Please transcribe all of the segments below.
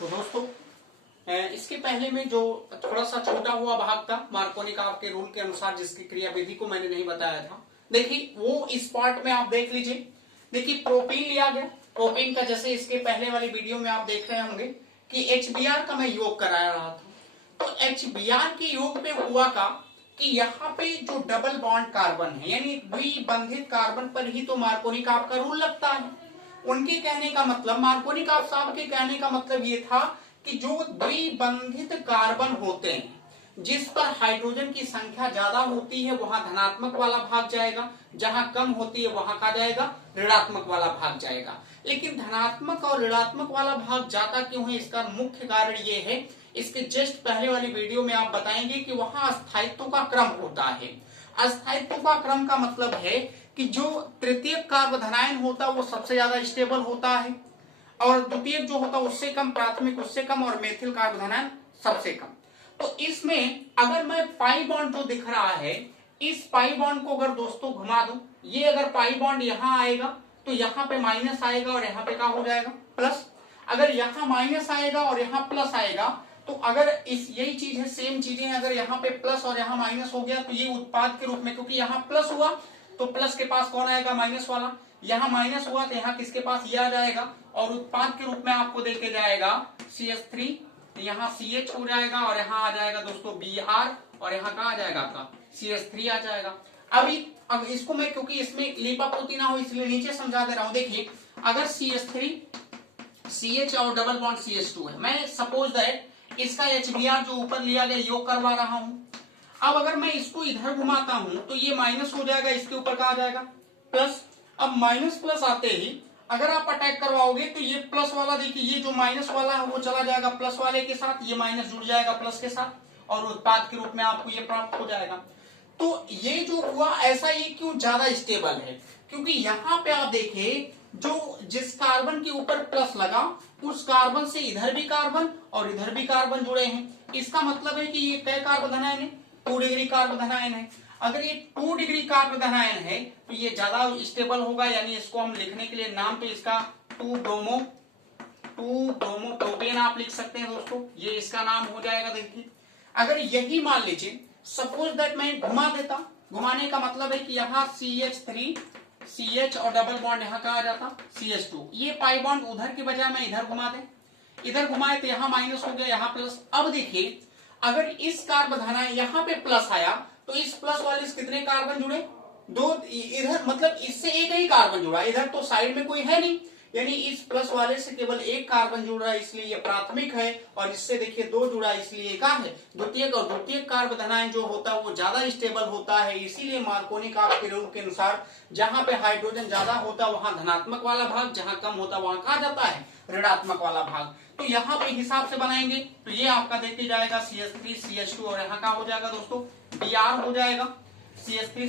तो दोस्तों इसके पहले में जो थोड़ा सा छोटा हुआ भाग था मार्कोनिकॉफ के रूल के अनुसार जिसकी क्रियाविधि को मैंने नहीं बताया था, देखिए वो इस पार्ट में आप देख लीजिए। देखिए प्रोपीन लिया गया, प्रोपीन का जैसे इसके पहले वाली वीडियो में आप देख रहे होंगे कि HBr का मैं योग करा रहा था। तो HBr के योग में हुआ का कि यहाँ पे जो डबल बॉन्ड कार्बन है यानी द्विबंधित कार्बन पर ही तो मार्कोनिकॉफ का रूल लगता है। उनके कहने का मतलब, मार्कोनिकॉफ साहब के कहने का मतलब ये था कि जो द्विबंधित कार्बन होते हैं जिस पर हाइड्रोजन की संख्या ज्यादा होती है वहां धनात्मक वाला भाग जाएगा, जहां कम होती है वहां का जाएगा ऋणात्मक वाला भाग जाएगा। लेकिन धनात्मक और ऋणात्मक वाला भाग जाता क्यों है, इसका मुख्य कारण ये है, इसके जस्ट पहले वाली वीडियो में आप बताएंगे कि वहां अस्थायित्व का क्रम होता है। अस्थायित्व का क्रम का मतलब है कि जो तृतीयक कार्बोधनायन होता है वो सबसे ज्यादा स्टेबल होता है और द्वितीयक जो होता है उससे कम, प्राथमिक उससे कम और मेथिल कार्बोधनायन सबसे कम। तो इसमें अगर मैं पाई बॉन्ड जो दिख रहा है, इस पाई बॉन्ड को अगर दोस्तों घुमा दूं, ये अगर पाई बॉन्ड यहां आएगा तो यहाँ पे माइनस आएगा और यहाँ पे क्या हो जाएगा प्लस। अगर यहाँ माइनस आएगा और यहाँ प्लस आएगा तो अगर इस यही चीज है, सेम चीजें, अगर यहाँ पे प्लस और यहाँ माइनस हो गया तो ये उत्पाद के रूप में, क्योंकि यहाँ प्लस हुआ तो प्लस के पास कौन आएगा माइनस वाला, यहाँ माइनस हुआ तो यहाँ किसके पास ये आ जाएगा और उत्पाद के रूप में आपको देके जाएगा CH3, यहाँ CH हो जाएगा और यहाँ आ जाएगा दोस्तों Br और यहाँ कहा आ जाएगा आपका CH3 आ जाएगा। अब इसको मैं, क्योंकि इसमें लिपापोती ना हो इसलिए नीचे समझा दे रहा हूं। देखिए अगर CH3 CH और डबल बॉन्ड CH2 है, मैं सपोज दैट इसका HBr जो ऊपर लिया गया योग करवा रहा हूं। अब अगर मैं इसको इधर घुमाता हूं तो ये माइनस हो जाएगा, इसके ऊपर कहा जाएगा प्लस। अब माइनस प्लस आते ही अगर आप अटैक करवाओगे तो ये प्लस वाला, देखिए ये जो माइनस वाला है वो चला जाएगा प्लस वाले के साथ, ये माइनस जुड़ जाएगा प्लस के साथ और उत्पाद के रूप में आपको ये प्राप्त हो जाएगा। तो ये जो हुआ ऐसा, ये क्यों ज्यादा स्टेबल है, क्योंकि यहाँ पे आप देखिए जो जिस कार्बन के ऊपर प्लस लगा उस कार्बन से इधर भी कार्बन और इधर भी कार्बन जुड़े हैं। इसका मतलब है कि ये कै कार्बोधनायन है, 2 डिग्री कार्बोधनायन है। अगर ये 2 डिग्री कार्बोधनायन है तो ये ज्यादा स्टेबल होगा, यानी इसको हम लिखने के लिए नाम तो इसका 2 ब्रोमोप्रोपेन आप लिख सकते हैं दोस्तों, ये इसका नाम हो जाएगा। देखिए अगर यही मान लीजिए सपोज दैट मैं घुमा देता, घुमाने का मतलब है कि यहाँ CH3 CH और डबल बॉन्ड यहाँ कहा जाता CH2, ये पाई बॉन्ड उधर की बजाय मैं इधर घुमा दे, इधर घुमाए तो यहाँ माइनस हो गया यहाँ प्लस। अब देखिए अगर इस कार्बोधनायन यहाँ पे प्लस आया तो इस प्लस वाले से कितने कार्बन जुड़े, 2, इधर मतलब इससे एक ही कार्बन जुड़ा, इधर तो साइड में कोई है नहीं, यानी इस प्लस वाले से केवल एक कार्बन जुड़ रहा है इसलिए ये प्राथमिक है और इससे देखिए 2 जुड़ा इसलिए क्या है द्वितीयक। और द्वितीयक कार्बोधनायन जो होता है वो ज्यादा स्टेबल होता है, इसीलिए मार्कोनिकॉफ के रूल के अनुसार जहां पे हाइड्रोजन ज्यादा होता है वहां धनात्मक वाला भाग, जहां कम होता है वहां कहा जाता है ऋणात्मक वाला भाग। तो यहाँ पे हिसाब से बनाएंगे तो ये आपका देखते जाएगा CH3 CH2 और यहाँ का हो जाएगा दोस्तों Br हो जाएगा, CH3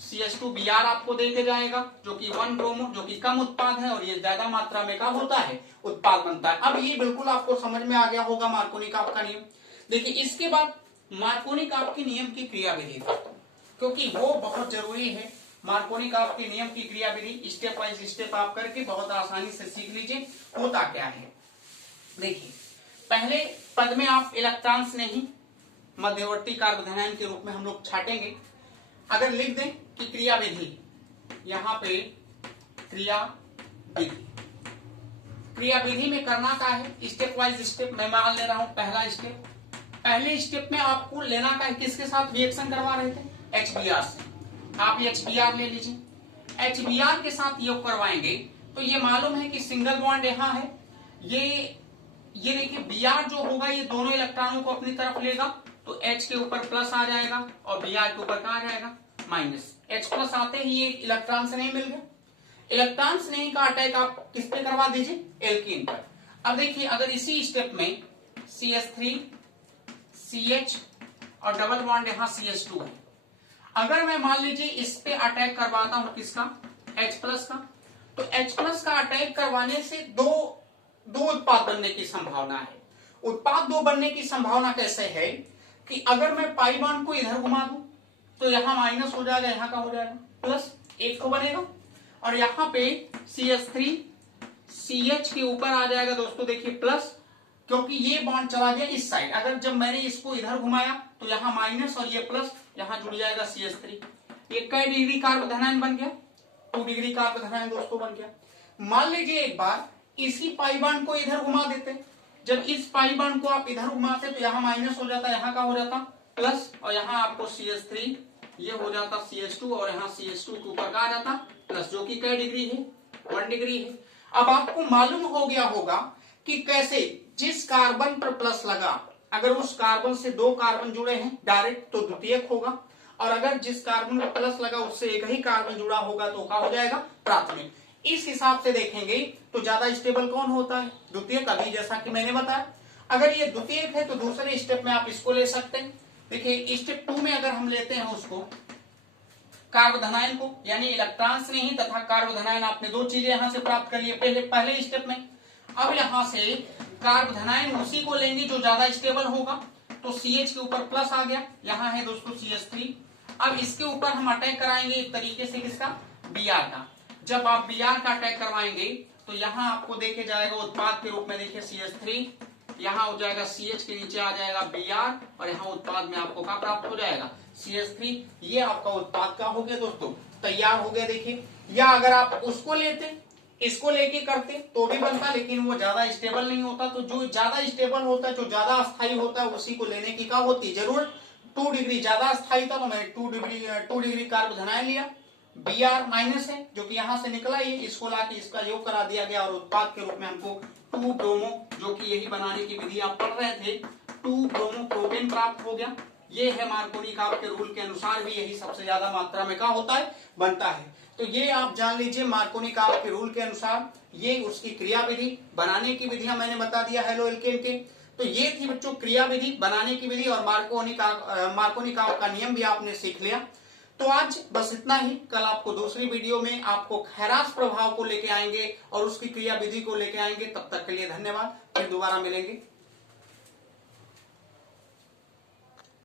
CH2 Br आपको देके जाएगा जो कि 1 ब्रोमो, जो कि कम उत्पाद है और ये ज्यादा मात्रा में का होता है उत्पाद बनता है। अब ये बिल्कुल आपको समझ में आ गया होगा मार्कोनिकॉफ का नियम। देखिए इसके बाद मार्कोनिकॉफ के नियम की क्रियाविधि, क्योंकि वो बहुत जरूरी है। मार्कोनिकॉफ के नियम की क्रियाविधि स्टेप बाय स्टेप आप करके बहुत आसानी से सीख लीजिए होता क्या है। देखिए पहले पद में आप इलेक्ट्रॉन्स नहीं मध्यवर्ती कार्बोधनायन के रूप में हम लोग छाटेंगे। अगर लिख दें कि क्रियाविधि, यहाँ पे क्रियाविधि, क्रियाविधि में करना क्या है, स्टेप वाइज स्टेप मैं मान ले रहा हूं। पहला स्टेप, पहले स्टेप में आपको लेना का है, किसके साथ रिएक्शन करवा रहे थे HBr से, आप HBr ले लीजिए। HBr के साथ योग करवाएंगे तो ये मालूम है कि सिंगल बॉन्ड यहाँ है, ये देखिए Br जो होगा ये दोनों इलेक्ट्रॉनों को अपनी तरफ लेगा तो H के ऊपर प्लस आ जाएगा और Br के ऊपर क्या आ जाएगा माइनस। H प्लस आते ही ये इलेक्ट्रॉन से नहीं मिल गया, इलेक्ट्रॉन से नहीं का अटैक आप किस पे करवा दीजिए एल्कीन पर। अब देखिए अगर इसी स्टेप में CH3 CH और डबल बॉन्ड यहाँ CH2 है, अगर मैं मान लीजिए इस पे अटैक करवाता हूं किसका H प्लस का, तो H प्लस का अटैक करवाने से दो उत्पाद बनने की संभावना है। उत्पाद 2 बनने की संभावना कैसे है कि अगर मैं पाई बॉन्ड को इधर घुमा दूं तो यहाँ माइनस हो जाएगा, यहाँ का हो जाएगा प्लस, एक तो बनेगा और यहाँ पे CH3 CH के ऊपर आ जाएगा दोस्तों देखिए प्लस क्योंकि ये बॉन्ड चला गया इस साइड। अगर जब मैंने इसको इधर घुमाया तो यहाँ माइनस और ये प्लस, यहाँ जुड़ जाएगा CH3। ये कई डिग्री कार्बोधनायन बन गया? 2 डिग्री कार्बोधनायन दोस्तों बन गया। मान लीजिए एक बार इसी पाई बॉन्ड को इधर घुमा देते, जब इस पाई बॉन्ड को आप इधर घुमाते तो यहाँ माइनस हो जाता, यहाँ का हो जाता प्लस, और यहाँ आपको CH3 ये हो जाता CH2, और यहाँ CH2 के ऊपर का आ जाता प्लस, जो कि कई डिग्री है? 1 डिग्री है। अब आपको मालूम हो गया होगा कि कैसे जिस कार्बन पर प्लस लगा, अगर उस कार्बन से 2 कार्बन जुड़े हैं डायरेक्ट तो द्वितीयक होगा, और अगर जिस कार्बन पर प्लस लगा उससे एक ही कार्बन जुड़ा होगा तो क्या हो जाएगा? प्राथमिक। इस हिसाब से देखेंगे तो ज्यादा स्टेबल कौन होता है? द्वितीयक। अभी जैसा कि मैंने बताया, अगर ये द्वितीयक है तो दूसरे स्टेप में आप इसको ले सकते हैं। देखिए स्टेप 2 में अगर हम लेते हैं उसको कार्बोधनायन को, यानी इलेक्ट्रॉन्स नहीं तथा कार्बोधनायन, आपने 2 चीजें यहां से प्राप्त कर लिए पहले स्टेप में। अब यहां से कार्बोधनायन उसी को लेंगे जो ज्यादा स्टेबल होगा, तो CH के ऊपर प्लस आ गया, यहाँ है दोस्तों CH3। अब इसके ऊपर हम अटैक कराएंगे एक तरीके से किसका? Br का। जब आप Br का अटैक करवाएंगे तो यहाँ आपको देखे जाएगा उत्पाद के रूप में, देखिए CH3, यहाँ हो जाएगा CH के नीचे आ जाएगा Br, और यहाँ उत्पाद में आपको क्या प्राप्त हो जाएगा? CH3। ये आपका उत्पाद का हो गया दोस्तों, तैयार हो गया। देखिए, या अगर आप उसको लेते, इसको लेके करते तो भी बनता, लेकिन वो ज्यादा स्टेबल नहीं होता। तो जो ज्यादा स्टेबल होता है, जो ज्यादा अस्थायी होता है, उसी को लेने की क्या होती जरूरत? 2 डिग्री ज्यादा अस्थायी था तो मैंने 2 डिग्री कार्बोधनायन लिया। Br माइनस है जो कि यहां से निकला, ये इसको लाके इसका योग करा दिया गया, और उत्पाद के रूप में हमको 2 ब्रोमो, जो कि यही बनाने की विधि आप पढ़ रहे थे, 2 ब्रोमो प्रोपेन प्राप्त हो गया। ये है मार्कोनी का के रूल के अनुसार भी यही सबसे ज्यादा मात्रा में क्या होता है? बनता है। तो ये आप जान लीजिए मार्कोनी का के रूल के अनुसार ये उसकी क्रिया विधि, बनाने की विधियां मैंने बता दिया हेलो एल्केन के। तो ये थी बच्चों क्रिया विधि, बनाने की विधि, और मार्कोनी का नियम भी आपने सीख लिया। तो आज बस इतना ही। कल आपको दूसरी वीडियो में आपको खैरास प्रभाव को लेके आएंगे और उसकी क्रिया विधि को लेके आएंगे। तब तक के लिए धन्यवाद, फिर दोबारा मिलेंगे।